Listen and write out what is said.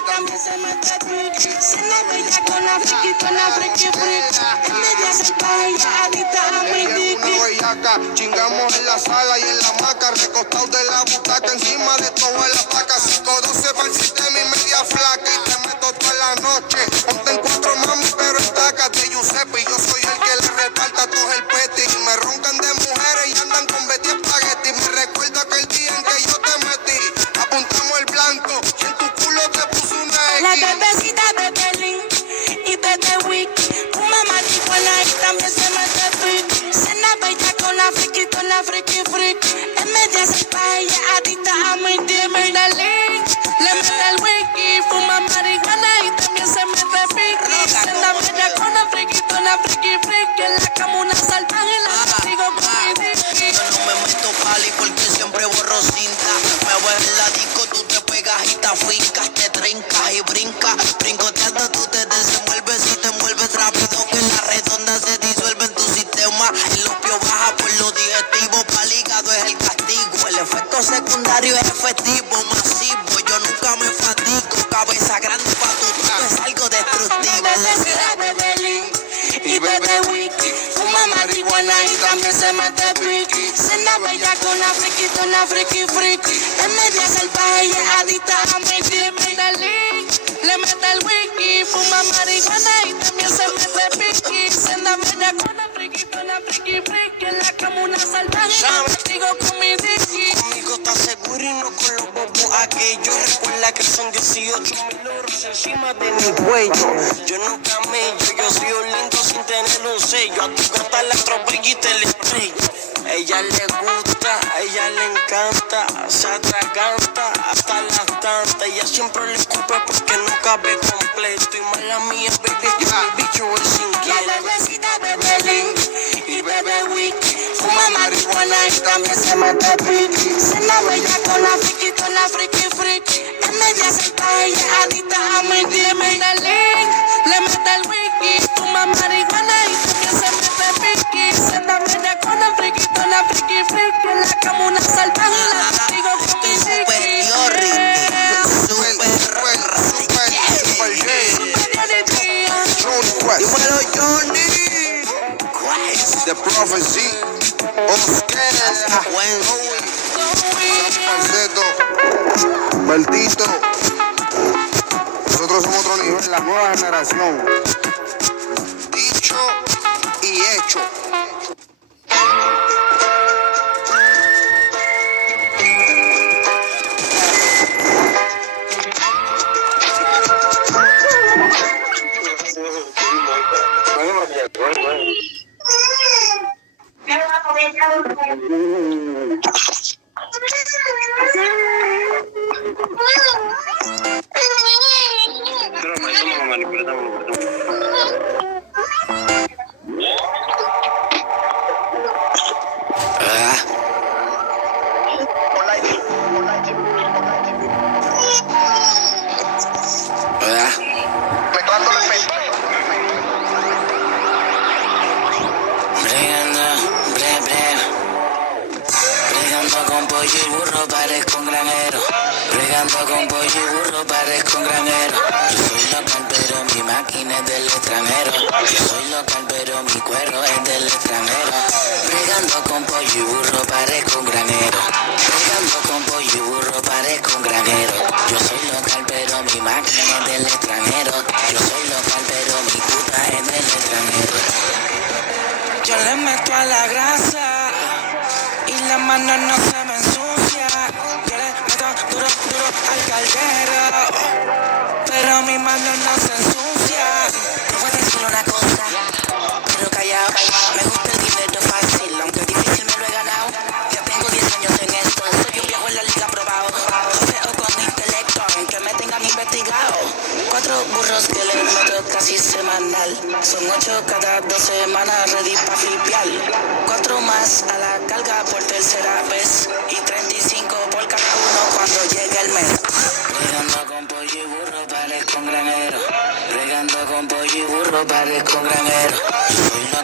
y también se mete piqui. Se la bella con la friki, en media salvaje, ya adicta a mi diqui. Una bellaca, chingamos en la sala y en la hamaca, recostados de la butaca, encima de todo en la placa. 512 para el sistema y media flaca, y te meto toda la noche. Ponte en cuatro mami, pero estácate, Giuseppe, y yo soy el que le reparta todo el peti. Y me roncan de mujeres y andan con Betty Espagueti. Me recuerda aquel día en que yo te metí. Apuntamos el blanco y en tu culo te puso una X. La bebecita de Belín y Bebe Week. Fuma marihuana y también se mete piqui. Cena bella con la friki, en media salvaje, ya adicta a mi dimmer. Le mete el wiki, fuma marihuana y también se mete piqui. Cena bella con la friki, en la cama una salvaje, la digo con mi diqui. Yo no me meto pali porque siempre borro cinta. Me voy en la disco, tú te pegas y te afincas, te trincas y brincas. Brincoteando tú te desenvuelves y te envuelves rápido que la redonda se disuelve en tu sistema. El opio baja por lo digestivo, pa'l hígado es el castigo. El efecto secundario es efectivo, masivo. Yo nunca me fatigo, cabeza grande pa' tu truco, es algo destructivo. Bebecita de Belín y Bebe Wiki. Fuma marihuana y también se mete piqui. Cena bella con la friki, en media salvaje, ya adicta a mi dimmer. Le mete el wiki, fuma marihuana y también se mete piqui. Cena bella con la friki, en la cama una salvaje, digo con mi diqui. Conmigo estás seguro y no con los bobos aquellos. Recuerda que son 18.000 euros encima de mi cuello. Yo no camello, yo soy un lindo sin tener un sello. A tu gata la atropello y te la estrello. Ella le gusta, ella le encanta, se atraganta hasta las tantas. Ella siempre le escupe porque no cabe completo. Y mala mía, baby, es que mi bicho es inquieto. La bebecita de Belín y Bebe Wiki. Fuma marihuana y también se mete piqui. Cena bella con la friki, en media salvaje, ya adicta a mi dimmer. Le mete el wiki, fuma marihuana y también se mete piqui. Cena bella con la friki, en la cama una salvaje, la digo con mi diqui. Dímelo, Johnny. The Prophecy, Oscar, Falseto, Bertito. Nosotros somos otro nivel, la nueva generación. Dicho y hecho. Con pollo y burro parezco un granero. Bregando con pollo y burro parezco un granero. Yo soy local pero mi máquina es del extranjero. Yo soy local pero mi cuero es del extranjero. Bregando con pollo y burro parezco un granero. Bregando con pollo y burro parezco un granero. Yo soy local pero mi máquina es del extranjero. Yo soy local pero mi puta es del extranjero. Yo le meto a la grasa y la mano no se me ensucia. Yo le meto duro al caldero, pero mi mano no se ensucia. Te voy a decir una cosa, pero callado. Me gusta el dinero fácil, aunque difícil me lo he ganado. Ya tengo 10 años en esto, soy un viejo en la liga probado. Joseo con intelecto, aunque me tengan investigado. 4 burros que le meto casi semanal. Son 8 cada 2 semanas ready pa' flipear. 4 más a la carga por tercera vez. Y 35 por cada uno cuando llegue el mes. Regando con pollo y burro parezco un granero. Regando con pollo y burro parezco un granero.